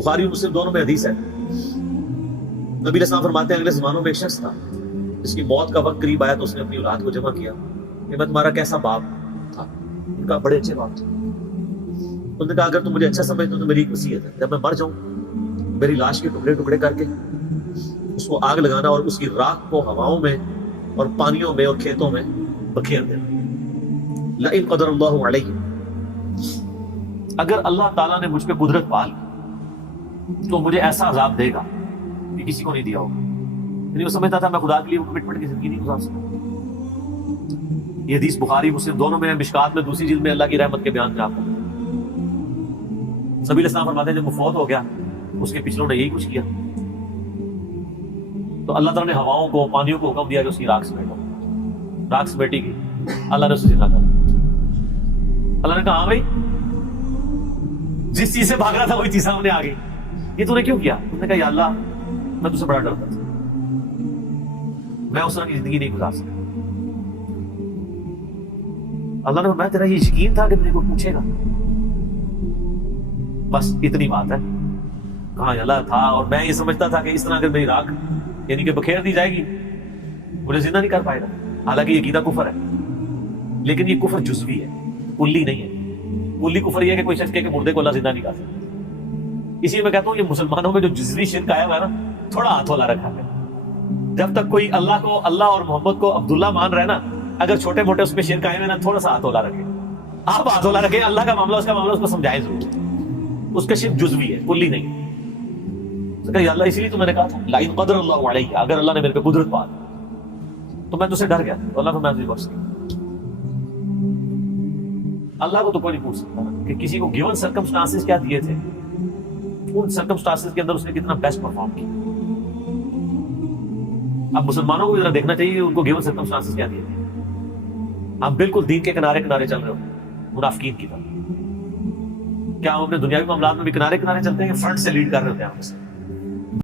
بخاری اور مسلم دونوں میں حدیث ہے، نبی علیہ السلام فرماتے ہیں اگلے زمانوں میں ایک شخص تھا جس کی موت کا وقت قریب آیا تو اس نے اپنی اولاد کو جمع کیا کہ میں تمہارا کیسا باپ تھا؟ ان کا بڑے اچھے باپ تھے۔ انہوں نے کہا اگر تم مجھے اچھا سمجھتے ہو تو میری ایک وصیت ہے، جب میں مر جاؤں میری لاش کے ٹکڑے ٹکڑے کر کے اس کو آگ لگانا اور اس کی راکھ کو ہواؤں میں اور پانیوں میں اور کھیتوں میں بکھیر دینا۔ لئن قدر اللہ علیہ، اگر اللہ تعالیٰ نے مجھ پہ قدرت پال تو مجھے ایسا عذاب دے گا کہ کسی کو نہیں دیا ہوگا۔ یعنی وہ سمجھتا تھا میں خدا کے لیے پٹ پٹ کی زندگی نہیں گزار سکتا۔ یہ حدیث بخاری مسلم دونوں میں ہے، مشکات میں دوسری جلد میں اللہ کی رحمت کے بیان میں آپ کو نبی علیہ السلام فرماتے ہیں جب وہ فوت ہو گیا اس کے پچھلوں نے یہی کچھ کیا تو اللہ تعالیٰ نے ہواؤں کو پانیوں کو حکم دیا کہ اس کی راکھ سمیٹو۔ راکھ سمیٹی کی، اللہ نے اسے زندہ کر دیا۔ اللہ نے کہا ہاں بھائی جس چیز سے بھاگ رہا تھا وہی چیز سامنے آ گئی، یہ تو نے کیوں کیا؟ انہوں نے کہا یا اللہ میں تجھ سے بڑا ڈرتا تھا، میں اس طرح کی زندگی نہیں گزار سکتا۔ اللہ نے فرمایا تیرا یہ یقین تھا کہ میرے کو پوچھے گا؟ بس اتنی بات ہے۔ کہاں اللہ تھا اور میں یہ سمجھتا تھا کہ اس طرح اگر میری راکھ یعنی کہ بکھیر دی جائے گی مجھے زندہ نہیں کر پائے گا۔ حالانکہ یہ عقیدہ کفر ہے، لیکن یہ کفر جزوی ہے، کلی نہیں ہے۔ کلی کفر یہ ہے کہ کوئی شخص کہے کہ مردے کو اللہ زندہ نہیں کر سکتا۔ اسی لیے میں کہتا ہوں یہ مسلمانوں میں جو جزوی شرک آیا ہوا ہے نا، تھوڑا ہاتھ والا رکھا ہے۔ جب تک کوئی اللہ کو، اللہ اور محمد کو عبداللہ مان رہا ہے نا، اگر چھوٹے موٹے اس پہ شرک آئے ہوئے نا، تھوڑا سا ہاتھ والا رکھے۔ آپ ہاتھ والا رکھیں، اللہ کا معاملہ اس کا معاملہ، اس کو سمجھائے ضرور، اس کا شرک جزوی ہے، کلی نہیں۔ کہ اللہ اسی لیے تو میں نے کہا تھا لئن قدر اللہ علیہ، اگر اللہ نے میرے پہ قدرت پا تو میں تو سے ڈر گیا تو اللہ کو میں تجھے بخش دیا۔ اللہ کو تو کوئی نہیں پوچھ سکتا کہ کسی کو گیون سرکمسٹانسز کیا دیے تھے، ان سرکمسٹانسز کے اندر اس نے کتنا بیسٹ پرفارم کیا۔ اب مسلمانوں کو ذرا دیکھنا چاہیے کہ ان کو گیون سرکمسٹانسز کیا دیے تھے۔ ہم بالکل دین کے کنارے کنارے چل رہے ہو منافقین کی طرح۔ کیا ہم اپنے دنیاوی معاملات میں بھی کنارے کنارے چلتے ہیں، فرنٹ سے لیڈ کر رہے ہوتے ہیں ہم سے؟